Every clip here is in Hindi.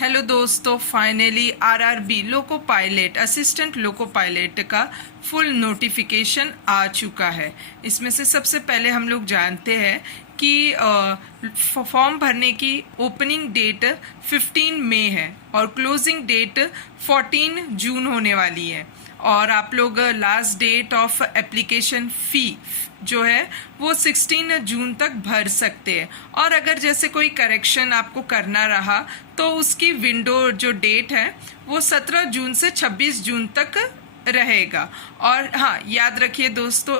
हेलो दोस्तों, finally RRB loco pilot assistant loco pilot का फुल नोटिफिकेशन आ चुका है। इसमें से सबसे पहले हम लोग जानते हैं कि फॉर्म भरने की ओपनिंग डेट 15 मई है और क्लोजिंग डेट 14 जून होने वाली है। और आप लोग last date of application fee जो है वो 16 जून तक भर सकते हैं। और अगर जैसे कोई करेक्शन आपको करना रहा तो उसकी विंडो जो डेट है वो 17 जून से 26 जून तक रहेगा। और हाँ, याद रखिए दोस्तों,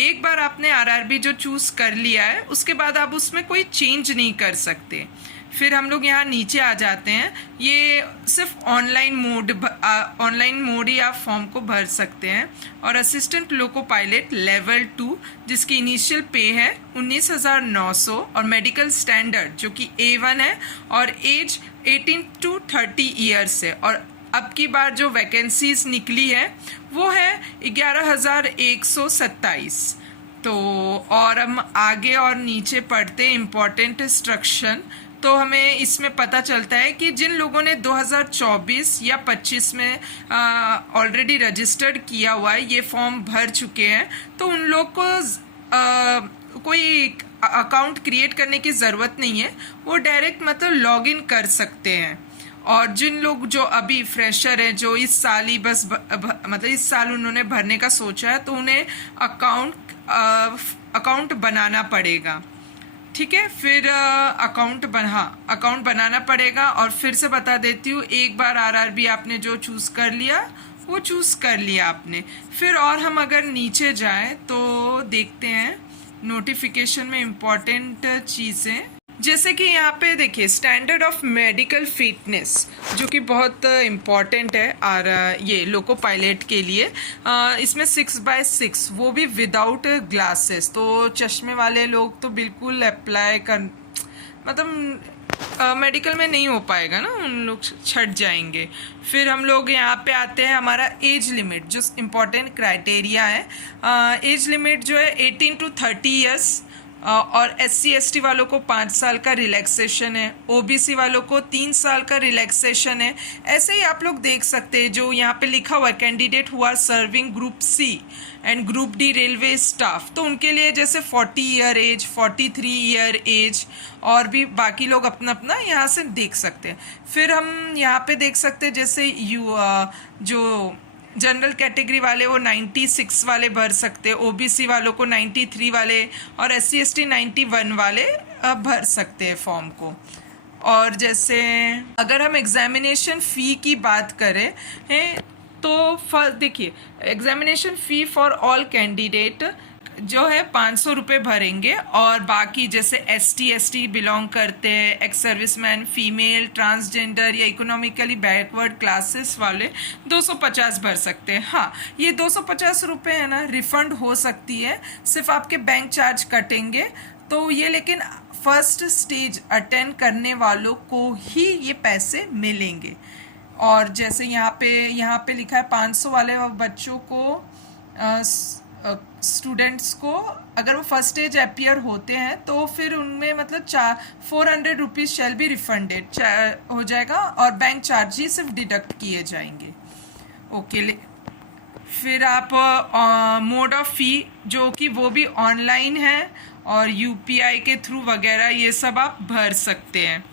एक बार आपने आरआरबी जो चूज़ कर लिया है उसके बाद आप उसमें कोई चेंज नहीं कर सकते। फिर हम लोग यहाँ नीचे आ जाते हैं। ये सिर्फ ऑनलाइन मोड ही आप फॉर्म को भर सकते हैं। और असिस्टेंट लोको पायलट लेवल 2 जिसकी इनिशियल पे है 19,900 और मेडिकल स्टैंडर्ड जो कि A1 है और एज 18 to 30 ईयर्स है। और अब की बार जो वैकेंसीज निकली है वो है 11,127। तो और हम आगे और नीचे पढ़ते इम्पोर्टेंट इंस्ट्रक्शन, तो हमें इसमें पता चलता है कि जिन लोगों ने 2024 या 25 में ऑलरेडी रजिस्टर्ड किया हुआ है, ये फॉर्म भर चुके हैं, तो उन लोग को कोई अकाउंट क्रिएट करने की ज़रूरत नहीं है। वो डायरेक्ट मतलब लॉगिन कर सकते हैं। और जिन लोग जो अभी फ्रेशर हैं, जो इस साल ही बस मतलब इस साल उन्होंने भरने का सोचा है, तो उन्हें अकाउंट बनाना पड़ेगा। ठीक है, फिर अकाउंट बनाना पड़ेगा। और फिर से बता देती हूँ, एक बार आरआरबी आपने जो चूज़ कर लिया वो चूज़ कर लिया आपने। फिर और हम अगर नीचे जाएं तो देखते हैं नोटिफिकेशन में इम्पॉर्टेंट चीज़ें, जैसे कि यहाँ पे देखिए स्टैंडर्ड ऑफ मेडिकल फिटनेस जो कि बहुत इम्पॉर्टेंट है और ये लोको पायलट के लिए। इसमें 6/6 वो भी विदाउट ग्लासेस, तो चश्मे वाले लोग तो बिल्कुल अप्लाई कर मतलब मेडिकल में नहीं हो पाएगा ना, उन लोग छट जाएंगे। फिर हम लोग यहाँ पे आते हैं हमारा एज लिमिट, जो इम्पोर्टेंट क्राइटेरिया है। एज लिमिट जो है 18 to 30 ईयर्स। और SC/ST वालों को 5 साल का रिलैक्सेशन है, OBC वालों को 3 साल का रिलैक्सेशन है। ऐसे ही आप लोग देख सकते हैं जो यहाँ पे लिखा हुआ है, कैंडिडेट हुआ serving group C and group D railway staff, तो उनके लिए जैसे 40 ईयर एज, 43 ईयर एज, और भी बाकी लोग अपना अपना यहाँ से देख सकते हैं। फिर हम यहाँ पे देख सकते हैं जैसे जो जनरल कैटेगरी वाले वो 96 वाले भर सकते हैं, OBC वालों को 93 वाले और SC/ST 91 वाले भर सकते हैं फॉर्म को। और जैसे अगर हम एग्जामिनेशन फ़ी की बात करें हैं तो देखिए examination fee for all candidate जो है 500 रुपये भरेंगे। और बाकी जैसे ST/ST बिलोंग करते हैं, एक्स सर्विसमैन, फीमेल, ट्रांसजेंडर या इकोनॉमिकली बैकवर्ड क्लासेस वाले 250 भर सकते हैं। हाँ, ये 250 रुपये है ना, रिफंड हो सकती है, सिर्फ आपके बैंक चार्ज कटेंगे। तो ये लेकिन फर्स्ट स्टेज अटेंड करने वालों को ही ये पैसे मिलेंगे। और जैसे यहाँ पे लिखा है 500 वाले बच्चों को स्टूडेंट्स को अगर वो फर्स्ट स्टेज अपीयर होते हैं तो फिर उनमें मतलब 400 रुपीज़ शैल बी रिफंडेड हो जाएगा और बैंक चार्ज ही सिर्फ डिडक्ट किए जाएंगे। ओके, फिर आप मोड ऑफ फ़ी जो कि वो भी ऑनलाइन है और UPI के थ्रू वगैरह ये सब आप भर सकते हैं।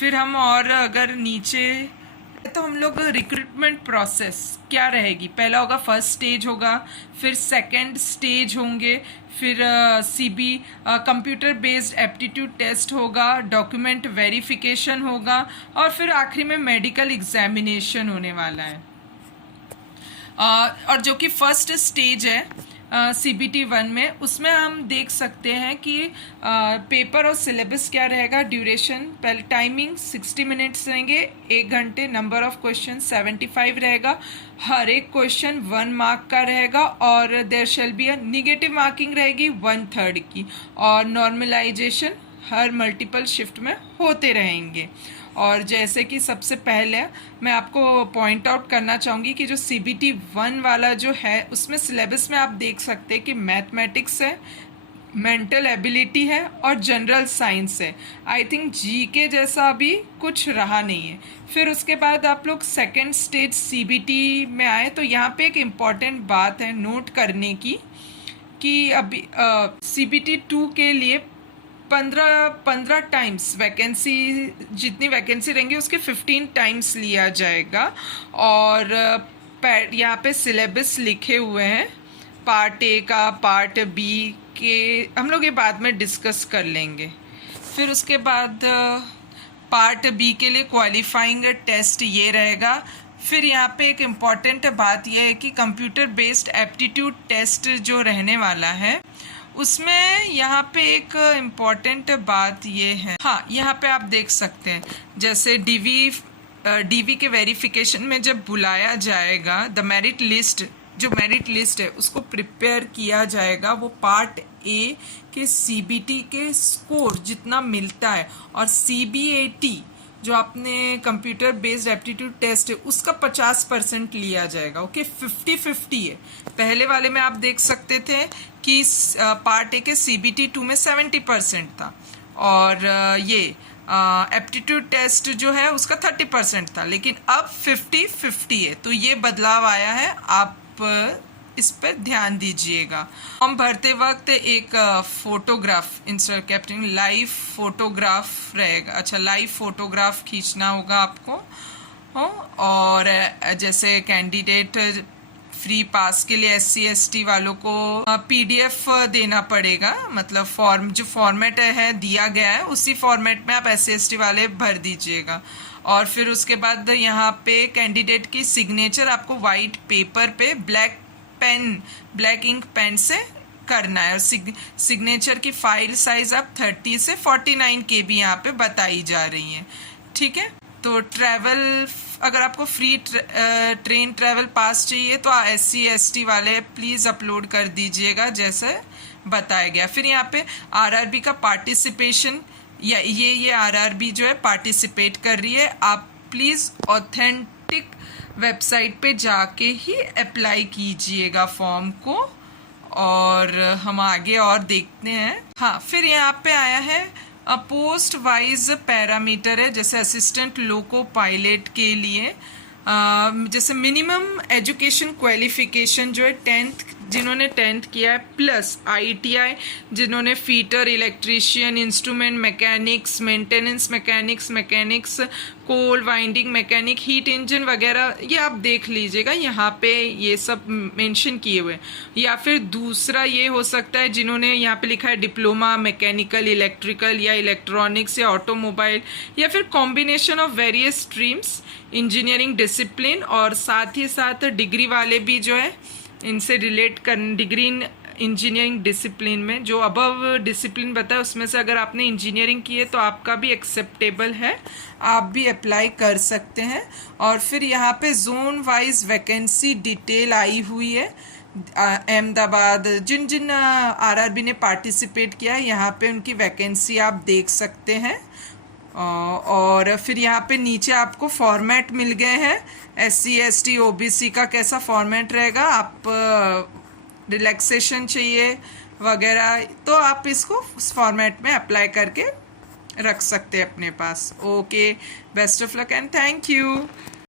फिर हम और अगर नीचे तो हम लोग रिक्रूटमेंट प्रोसेस क्या रहेगी, पहला होगा फर्स्ट स्टेज होगा, फिर सेकंड स्टेज होंगे, फिर CB computer based aptitude test होगा, डॉक्यूमेंट वेरिफिकेशन होगा और फिर आखिरी में मेडिकल एग्जामिनेशन होने वाला है। और जो कि फर्स्ट स्टेज है CBT 1 में, उसमें हम देख सकते हैं कि पेपर और सिलेबस क्या रहेगा, ड्यूरेशन, पहले टाइमिंग 60 मिनट्स रहेंगे, 1 घंटे, नंबर ऑफ क्वेश्चन 75 रहेगा, हर एक क्वेश्चन 1 मार्क का रहेगा और there shall be a negative marking रहेगी 1/3 की, और नॉर्मलाइजेशन हर मल्टीपल शिफ्ट में होते रहेंगे। और जैसे कि सबसे पहले मैं आपको पॉइंट आउट करना चाहूँगी कि जो CBT 1 वाला जो है उसमें सिलेबस में आप देख सकते हैं कि मैथमेटिक्स है, मेंटल एबिलिटी है और जनरल साइंस है। आई थिंक जीके जैसा भी कुछ रहा नहीं है। फिर उसके बाद आप लोग सेकंड स्टेज सीबीटी में आए तो यहाँ पे एक इम्पॉर्टेंट बात है नोट करने की कि अभी सीबीटी 2 के लिए 15 टाइम्स वैकेंसी, जितनी वैकेंसी रहेंगी उसके 15 टाइम्स लिया जाएगा। और यहाँ पे सिलेबस लिखे हुए हैं पार्ट ए का, पार्ट बी के, हम लोग ये बाद में डिस्कस कर लेंगे। फिर उसके बाद पार्ट बी के लिए क्वालिफाइंग टेस्ट ये रहेगा। फिर यहाँ पे एक इम्पॉर्टेंट बात यह है कि कंप्यूटर बेस्ड एप्टीट्यूड टेस्ट जो रहने वाला है उसमें यहाँ पे एक इम्पॉर्टेंट बात ये है, हाँ यहाँ पे आप देख सकते हैं जैसे डीवी के वेरिफिकेशन में जब बुलाया जाएगा, द मेरिट लिस्ट, जो मेरिट लिस्ट है उसको प्रिपेयर किया जाएगा, वो पार्ट ए के सीबीटी के स्कोर जितना मिलता है और सीबीएटी जो आपने कंप्यूटर बेस्ड एप्टीट्यूड टेस्ट है उसका 50% लिया जाएगा। ओके, 50-50 है। पहले वाले में आप देख सकते थे कि पार्ट ए के सीबीटी 2 में 70% था और ये एप्टीट्यूड टेस्ट जो है उसका 30% था, लेकिन अब 50-50 है। तो ये बदलाव आया है, आप इस पर ध्यान दीजिएगा। फॉर्म भरते वक्त एक photograph Insta captain live photograph रहेगा। अच्छा, लाइव फोटोग्राफ खींचना होगा आपको। और जैसे कैंडिडेट फ्री पास के लिए SC ST वालों को PDF देना पड़ेगा, मतलब फॉर्म जो फॉर्मेट है दिया गया है उसी फॉर्मेट में आप SC ST वाले भर दीजिएगा। और फिर उसके बाद यहाँ पे कैंडिडेट की सिग्नेचर आपको वाइट पेपर पे ब्लैक इंक पेन से करना है। और सिग्नेचर की फाइल साइज आप 30 से 49 KB यहाँ पे बताई जा रही है। ठीक है, तो ट्रैवल, अगर आपको फ्री ट्रेन ट्रैवल पास चाहिए तो SC ST वाले प्लीज़ अपलोड कर दीजिएगा जैसे बताया गया। फिर यहाँ पे RRB का पार्टिसिपेशन, या ये RRB जो है पार्टिसिपेट कर रही है, आप प्लीज़ ऑथेंटिक वेबसाइट पे जाके ही अप्लाई कीजिएगा फॉर्म को। और हम आगे और देखते हैं। हाँ, फिर यहाँ पे आया है पोस्ट वाइज पैरामीटर है, जैसे असिस्टेंट लोको पायलट के लिए जैसे मिनिमम एजुकेशन क्वालिफिकेशन जो है 10th, जिन्होंने 10th किया है, प्लस ITI जिन्होंने fitter, electrician, instrument mechanics, maintenance mechanics, coil winding mechanic, heat engine वगैरह, ये आप देख लीजिएगा, यहाँ पे ये सब मेंशन किए हुए हैं। या फिर दूसरा ये हो सकता है जिन्होंने यहाँ पे लिखा है डिप्लोमा मैकेनिकल, इलेक्ट्रिकल या इलेक्ट्रॉनिक्स या ऑटोमोबाइल, या फिर combination of various streams, engineering discipline, और साथ ही साथ डिग्री वाले भी जो है इनसे रिलेट कर, डिग्री इन इंजीनियरिंग डिसिप्लिन में जो अबव डिसिप्लिन बताया उसमें से अगर आपने इंजीनियरिंग की है तो आपका भी एक्सेप्टेबल है, आप भी अप्लाई कर सकते हैं। और फिर यहाँ पे जोन वाइज वैकेंसी डिटेल आई हुई है। अहमदाबाद, जिन RRB ने पार्टिसिपेट किया है यहाँ पे उनकी वैकेंसी आप देख सकते हैं। और फिर यहाँ पे नीचे आपको फॉर्मेट मिल गए हैं, SC ST OBC का कैसा फॉर्मेट रहेगा, आप रिलैक्सेशन चाहिए वगैरह तो आप इसको उस फॉर्मेट में अप्लाई करके रख सकते हैं अपने पास। Okay, best of luck and thank you.